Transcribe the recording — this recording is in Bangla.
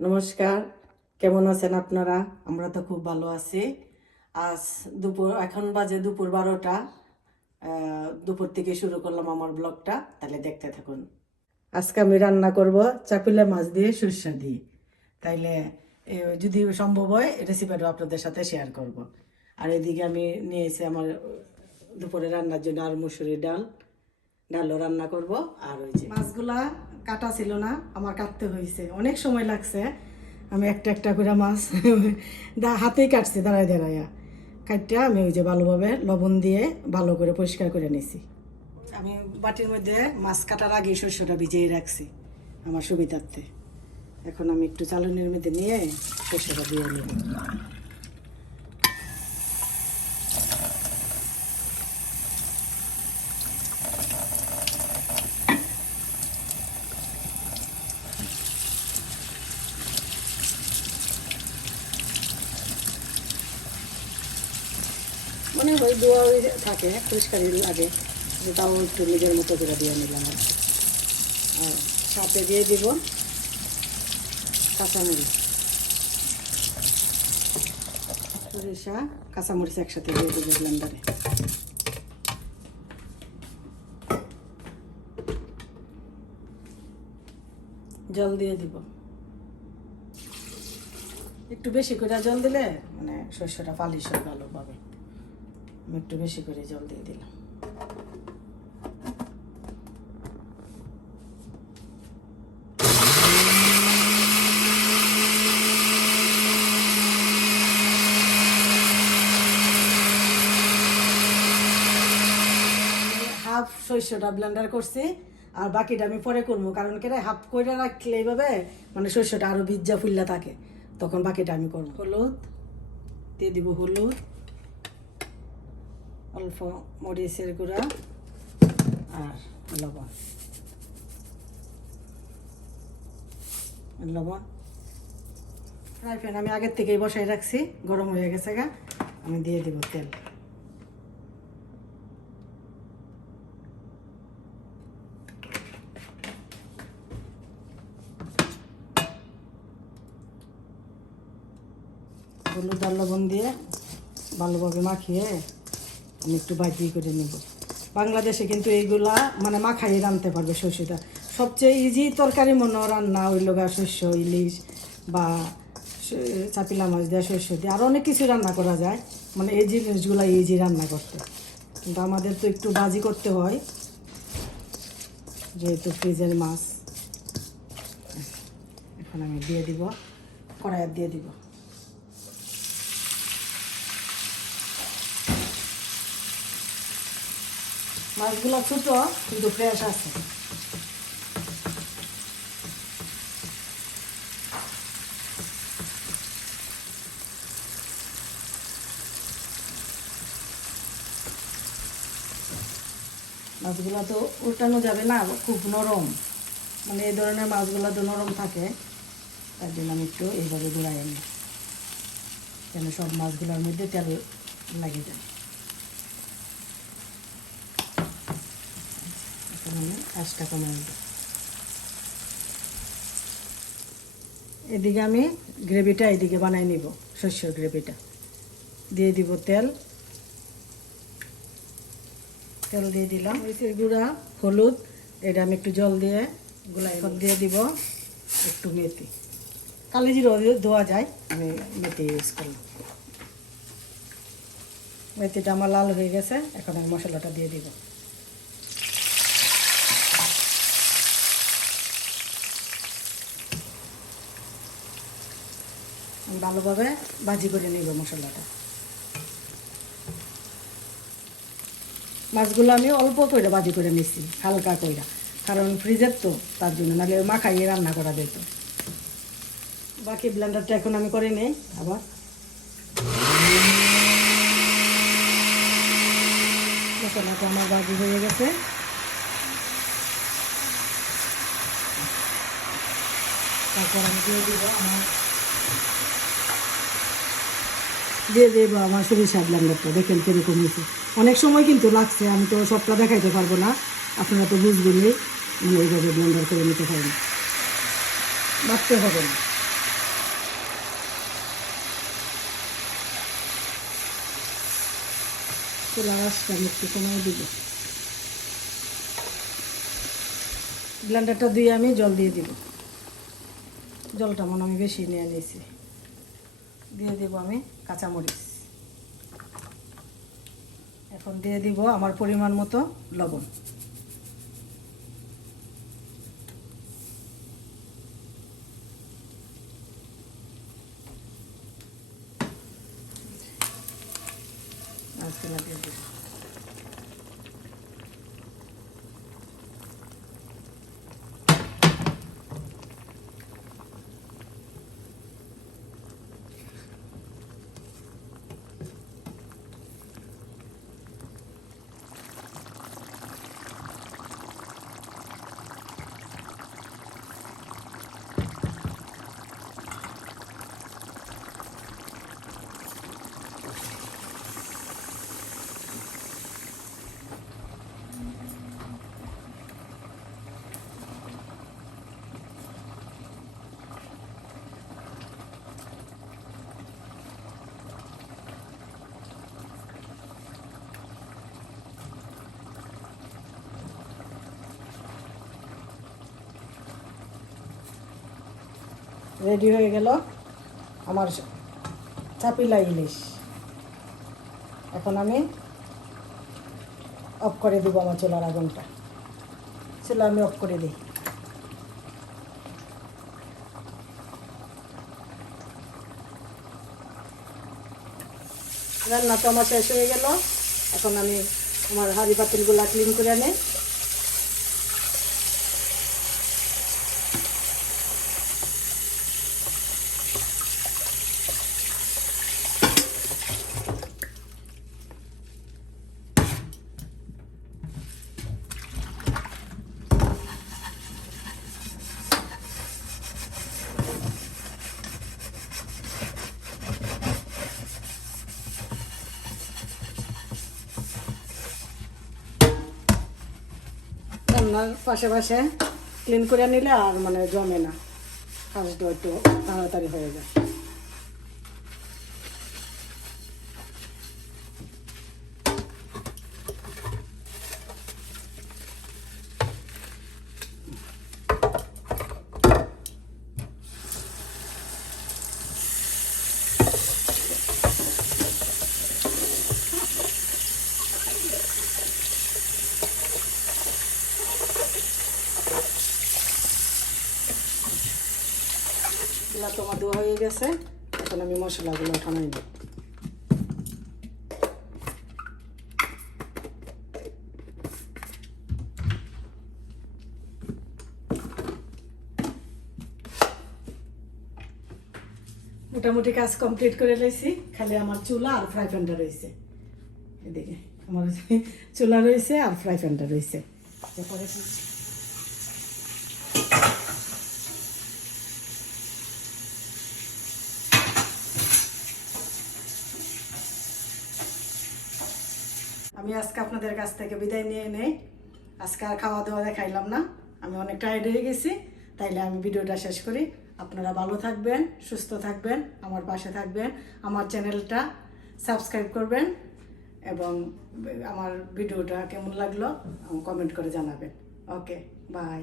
নমস্কার, কেমন আছেন আপনারা? আমরা তো খুব ভালো আছি। আজ এখন বাজে দুপুর 12টা। দুপুর থেকে শুরু করলাম আমার ব্লগটা, তাহলে দেখতে থাকুন। আজকে আমি রান্না করব চাপিলা মাছ দিয়ে সরষে দিয়ে। তাইলে যদি সম্ভব হয় রেসিপিটা আপনাদের সাথে শেয়ার করব। আর এদিকে আমি নিয়েছি আমার দুপুরে রান্নার জন্য আর মুসুরির ডালও রান্না করব। আর ওই যে মাছগুলা কাটা ছিল না, আমার কাটতে হয়েছে, অনেক সময় লাগছে। আমি একটা একটা করে মাছ হাতেই কাটছি, দাঁড়ায় দাঁড়াইয়া কাটটা আমি ওই যে ভালোভাবে লবণ দিয়ে ভালো করে পরিষ্কার করে নিছি। আমি বাটির মধ্যে মাছ কাটার আগে শস্যটা ভিজিয়ে রাখছি আমার সুবিধার্থে। এখন আমি একটু চালনির মধ্যে নিয়ে শস্যটা দিয়ে নিব। মনে হয় দোয়া থাকে, পরিষ্কারই লাগে, তাও একটু নিজের মতো করে দিয়ে নিলাম। আর সাথে দিয়ে দিব কাঁচামরিচ, সরিষা কাঁচামরিচ একসাথে দিয়ে দেবো ব্লেন্ডারে। জল দিয়ে দিব, একটু বেশি করে জল দিলে মানে শস্যটা পালিশ হয় ভালোভাবে। আমি একটু বেশি করে জল দিয়ে দিলাম। হাফ শস্যটা ব্লেন্ডার করছি, আর বাকিটা আমি পরে করবো, কারণ কেন হাফ করে রাখলে এইভাবে মানে শস্যটা আরো ভিজা ফুল্লা থাকে, তখন বাকিটা আমি করবো। হলুদ দিয়ে দিব, হলুদ, অল্প মরিচের গুঁড়া আর লবণ। ফ্রাই প্যান আমি আগের থেকেই বসাই রাখছি, গরম হয়ে গেছে গা, আমি দিয়ে দিব তেল। হলুদ আর লবণ দিয়ে ভালোভাবে মাখিয়ে আমি একটু ভাজি করে নেব। বাংলাদেশে কিন্তু এইগুলা মানে মাখাই রাঁধতে পারবে শস্যটা। সবচেয়ে ইজি তরকারি মনে রান্না হইল গা শস্য, ইলিশ বা চাপিলা মাছ দেওয়া শস্য দিয়ে আরও অনেক কিছু রান্না করা যায়, মানে এই জিনিসগুলো ইজি রান্না করতে। কিন্তু আমাদের তো একটু ভাজি করতে হয়, যেহেতু ফ্রিজের মাছ। এখন আমি দিয়ে দিব, কড়াইয়ে দিয়ে দিব। মাছগুলো ছোট কিন্তু ফ্রেশ আছে। মাছগুলো তো উল্টানো যাবে না, খুব নরম, মানে এই ধরনের মাছগুলো তো নরম থাকে, তার জন্য আমি একটু এইভাবে ঘুরাই নিই, যেন সব মাছগুলোর মধ্যে তেল লাগে যায়। এখন আমি আঁচটা কমাই দেব। এদিকে আমি গ্রেভিটা এইদিকে বানাই নিব, শস্যর গ্রেভিটা দিয়ে দিব। তেল দিয়ে দিলাম, মরিচের গুঁড়া, হলুদ, এটা আমি একটু জল দিয়ে গুলাই দিয়ে দিব। একটু মেথি, কালি জিরা ধোয়া যায়, আমি মেথি ইউজ করলাম। মেথিটা আমার লাল হয়ে গেছে, এখন আমি মশলাটা দিয়ে দিব। ভালোভাবে ভাজি করে নিব মশলাটা। মাছগুলো আমি অল্প করে ভাজি করে নিচ্ছি, হালকা কইরা, কারণ ফ্রিজের তো, তার জন্য, নাহলে মাখাইয়ে রান্না করা যেত। বাকি ব্লেন্ডারটা এখন আমি করে নিই আবার। মশলাটা আমার ভাজি হয়ে গেছে, তারপর আমি দিয়ে দেবো আমার সরিষা ব্লেন্ডারটা। দেখেন কীরকম হয়েছে, অনেক সময় কিন্তু লাগছে, আমি তো সবটা দেখাইতে পারবো না, আপনারা তো বুঝবেনই। আমি এইভাবে ব্লেন্ডার করে নিতে পারি, বাড়তে হবে না। চুলার আঁচটা আমি একটু কমিয়ে দিব। ব্লেন্ডারটা দিয়ে আমি জল দিয়ে দিব। জলটা মনে আমি বেশি নিয়ে নিয়েছি। দিয়ে দিব আমি কাঁচামরিচ। এখন দিয়ে দিব আমার পরিমাণ মতো লবণ। দিয়ে দিব রেডি হয়ে গেল আমার চাপিলা ইলিশ। এখন আমি অফ করে দিব আমার চুলার আগুনটা। চুলা আমি অফ করে দিই। রান্না তো আমার শেষ হয়ে গেল। এখন আমি আমার হাঁড়ি পাতিলগুলা ক্লিন করে আনি। রান্নার পাশে পাশে ক্লিন করে নিলে আর মানে জমে না, কাজটা একটু তাড়াতাড়ি হয়ে যায়। এগুলো তোমার দেওয়া হয়ে গেছে। এখন আমি মশলাগুলো ঠানাই নিই। মোটামুটি কাজ কমপ্লিট করে লেছি। খালি আমার চুলা আর ফ্রাই প্যানটা রয়েছে। এদিকে আমার চুলা রয়েছে আর ফ্রাই প্যানটা রয়েছে। পরে আমি আজকে আপনাদের কাছ থেকে বিদায় নিয়ে নেই। আজকে আর খাওয়া দাওয়া দেখাইলাম না, আমি অনেক টায়ার্ড হয়ে গেছি। তাইলে আমি ভিডিওটা শেষ করি। আপনারা ভালো থাকবেন, সুস্থ থাকবেন, আমার পাশে থাকবেন, আমার চ্যানেলটা সাবস্ক্রাইব করবেন এবং আমার ভিডিওটা কেমন লাগলো কমেন্ট করে জানাবেন। ওকে, বাই।